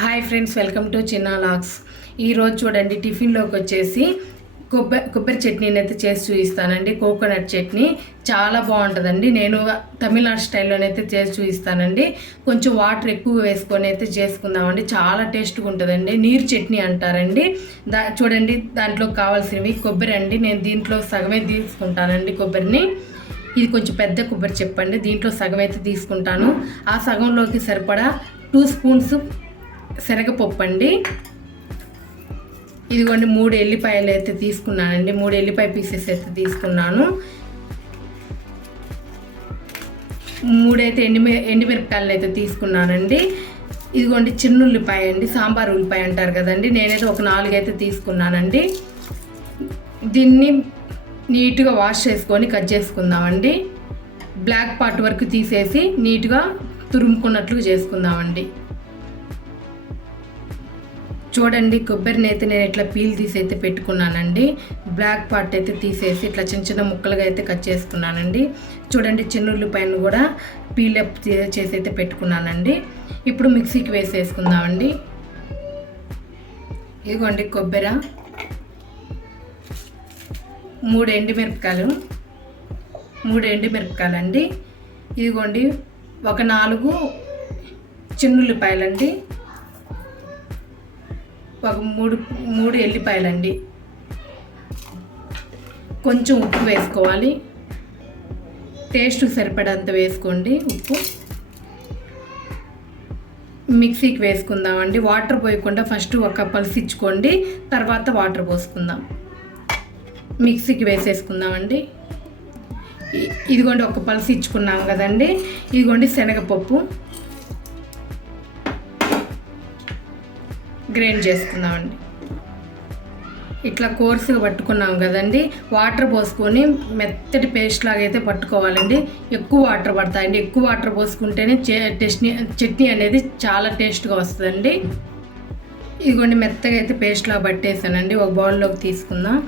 Hi friends welcome to చిన్న లాక్స్. ఈరోజు చూడండి టిఫిన్లోకి వచ్చేసి కొబ్బరి కొబ్బరి చట్నీని అయితే చేసి చూపిస్తానండి. కోకోనట్ చట్నీ చాలా బాగుంటుందండి. నేను తమిళనాడు స్టైల్లోనైతే చేసి చూపిస్తానండి. కొంచెం వాటర్ ఎక్కువ వేసుకొని అయితే చేసుకుందామండి. చాలా టేస్ట్గా ఉంటుందండి. నీరు చట్నీ అంటారండి. దా చూడండి దాంట్లో కావాల్సినవి కొబ్బరి అండి. నేను దీంట్లో సగమే తీసుకుంటానండి కొబ్బరిని. ఇది కొంచెం పెద్ద కొబ్బరి చెప్పండి. దీంట్లో సగం అయితే తీసుకుంటాను. ఆ సగంలోకి సరిపడా టూ స్పూన్స్ శనగపప్పు అండి ఇదిగోండి మూడు ఎల్లిపాయలు అయితే తీసుకున్నానండి. మూడు ఎల్లిపాయ పీసెస్ అయితే తీసుకున్నాను. మూడైతే ఎండిమి ఎండిమిరపకాయలు అయితే తీసుకున్నానండి. ఇదిగోండి చిన్న ఉల్లిపాయ అండి సాంబార్ ఉల్లిపాయ అంటారు కదండి. నేనైతే ఒక నాలుగైతే తీసుకున్నానండి. దీన్ని నీట్గా వాష్ చేసుకొని కట్ చేసుకుందామండి. బ్లాక్ పార్ట్ వరకు తీసేసి నీట్గా తురుముకున్నట్లు చేసుకుందామండి. చూడండి కొబ్బరిని అయితే నేను ఇట్లా పీల్ తీసి అయితే పెట్టుకున్నానండి. బ్లాక్ పార్ట్ అయితే తీసేసి ఇట్లా చిన్న చిన్న ముక్కలుగా అయితే కట్ చేసుకున్నానండి. చూడండి చిన్న ఉల్లిపాయను కూడా పీల్ అప్ చేసి అయితే పెట్టుకున్నానండి. ఇప్పుడు మిక్సీకి వేసేసుకుందామండి. ఇదిగోండి కొబ్బరి. మూడు ఎండుమిరపకాయలు. మూడు ఎండుమిరపకాయలు అండి ఇదిగోండి ఒక నాలుగు చిన్నుల్లిపాయలండి ఒక మూడు మూడు ఎల్లిపాయలండి. కొంచెం ఉప్పు వేసుకోవాలి. టేస్ట్ సరిపడంత వేసుకోండి ఉప్పు. మిక్సీకి వేసుకుందామండి. వాటర్ పోయకుండా ఫస్ట్ ఒక పల్స్ ఇచ్చుకోండి. తర్వాత వాటర్ పోసుకుందాం. మిక్సీకి వేసేసుకుందామండి. ఇదిగోండి ఒక పల్స్ ఇచ్చుకున్నాం కదండి. ఇదిగోండి శనగపప్పు. గ్రైండ్ చేసుకుందామండి. ఇట్లా కోర్సుగా పట్టుకున్నాం కదండి. వాటర్ పోసుకొని మెత్తటి పేస్ట్ లాగా అయితే పట్టుకోవాలండి. ఎక్కువ వాటర్ పడతాయండి. ఎక్కువ వాటర్ పోసుకుంటేనే చట్నీ చట్నీ అనేది చాలా టేస్ట్గా వస్తుందండి. ఇదిగోండి మెత్తగా అయితే పేస్ట్ లాగా పట్టేసానండి. ఒక బౌల్లోకి తీసుకుందాం.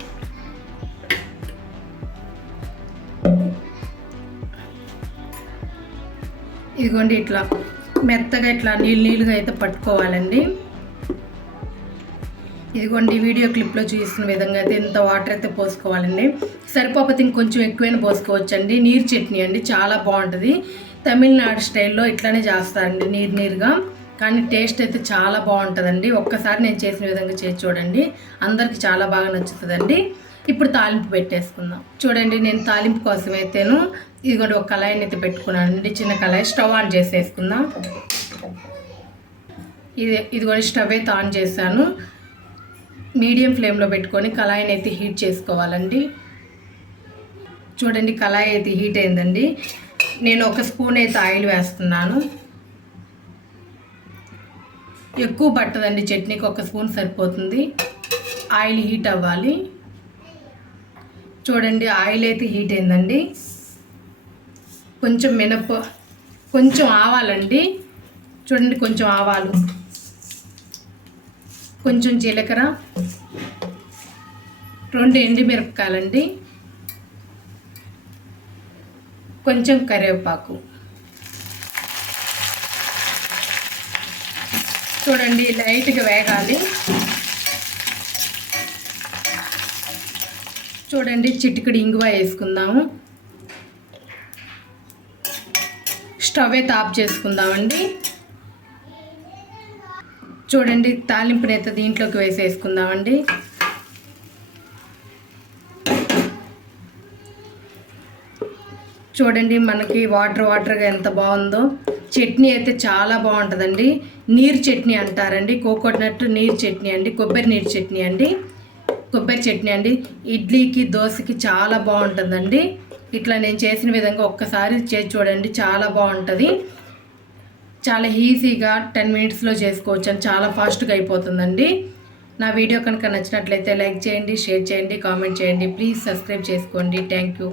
ఇదిగోండి ఇట్లా మెత్తగా ఇట్లా నీళ్ళు నీళ్ళుగా అయితే పట్టుకోవాలండి. ఇదిగోండి వీడియో క్లిప్లో చూసిన విధంగా అయితే ఇంత వాటర్ అయితే పోసుకోవాలండి. సరిపోతే ఇంకొంచెం ఎక్కువైనా పోసుకోవచ్చండి. నీరు చట్నీ అండి చాలా బాగుంటుంది. తమిళనాడు స్టైల్లో ఇట్లానే చేస్తారండి నీరు నీరుగా. కానీ టేస్ట్ అయితే చాలా బాగుంటుందండి. ఒక్కసారి నేను చేసిన విధంగా చేసి చూడండి. అందరికి చాలా బాగా నచ్చుతుందండి. ఇప్పుడు తాలింపు పెట్టేసుకుందాం. చూడండి నేను తాలింపు కోసం అయితేను ఇదిగోండి ఒక కళాయిని అయితే పెట్టుకున్నానండి. చిన్న కళాయి స్టవ్ ఆన్ చేసేసుకుందాం. ఇది ఇదిగోండి స్టవ్ అయితే ఆన్ చేశాను. మీడియం ఫ్లేమ్లో పెట్టుకొని కళాయిని అయితే హీట్ చేసుకోవాలండి. చూడండి కళాయి అయితే హీట్ అయిందండి. నేను ఒక స్పూన్ అయితే ఆయిల్ వేస్తున్నాను. ఎక్కువ పట్టదండి చట్నీకి ఒక స్పూన్ సరిపోతుంది. ఆయిల్ హీట్ అవ్వాలి. చూడండి ఆయిల్ అయితే హీట్ అయిందండి. కొంచెం మినప కొంచెం ఆవాలండి. చూడండి కొంచెం ఆవాలు. కొంచెం జీలకర్ర రెండు ఎండుమిరపకాయలండి. కొంచెం కరివేపాకు. చూడండి లైట్గా వేగాలి. చూడండి చిటికడి ఇంగువ వేసుకుందాము. స్టవ్ అయితే ఆఫ్ చేసుకుందామండి. చూడండి తాలింపుని అయితే దీంట్లోకి వేసేసుకుందామండి. చూడండి మనకి వాటర్ వాటర్గా ఎంత బాగుందో. చట్నీ అయితే చాలా బాగుంటుందండి. నీరు చట్నీ అంటారండి. కోకోనట్ నీరు చట్నీ అండి కొబ్బరి నీరు చట్నీ అండి. కొబ్బరి చట్నీ అండి. ఇడ్లీకి దోశకి చాలా బాగుంటుందండి. ఇట్లా నేను చేసిన విధంగా ఒక్కసారి చేసి చూడండి చాలా బాగుంటుంది. చాలా ఈజీగా టెన్ మినిట్స్లో చేసుకోవచ్చు అని చాలా ఫాస్ట్గా అయిపోతుందండి. నా వీడియో కనుక నచ్చినట్లయితే లైక్ చేయండి షేర్ చేయండి కామెంట్ చేయండి. ప్లీజ్ సబ్స్క్రైబ్ చేసుకోండి. Thank you.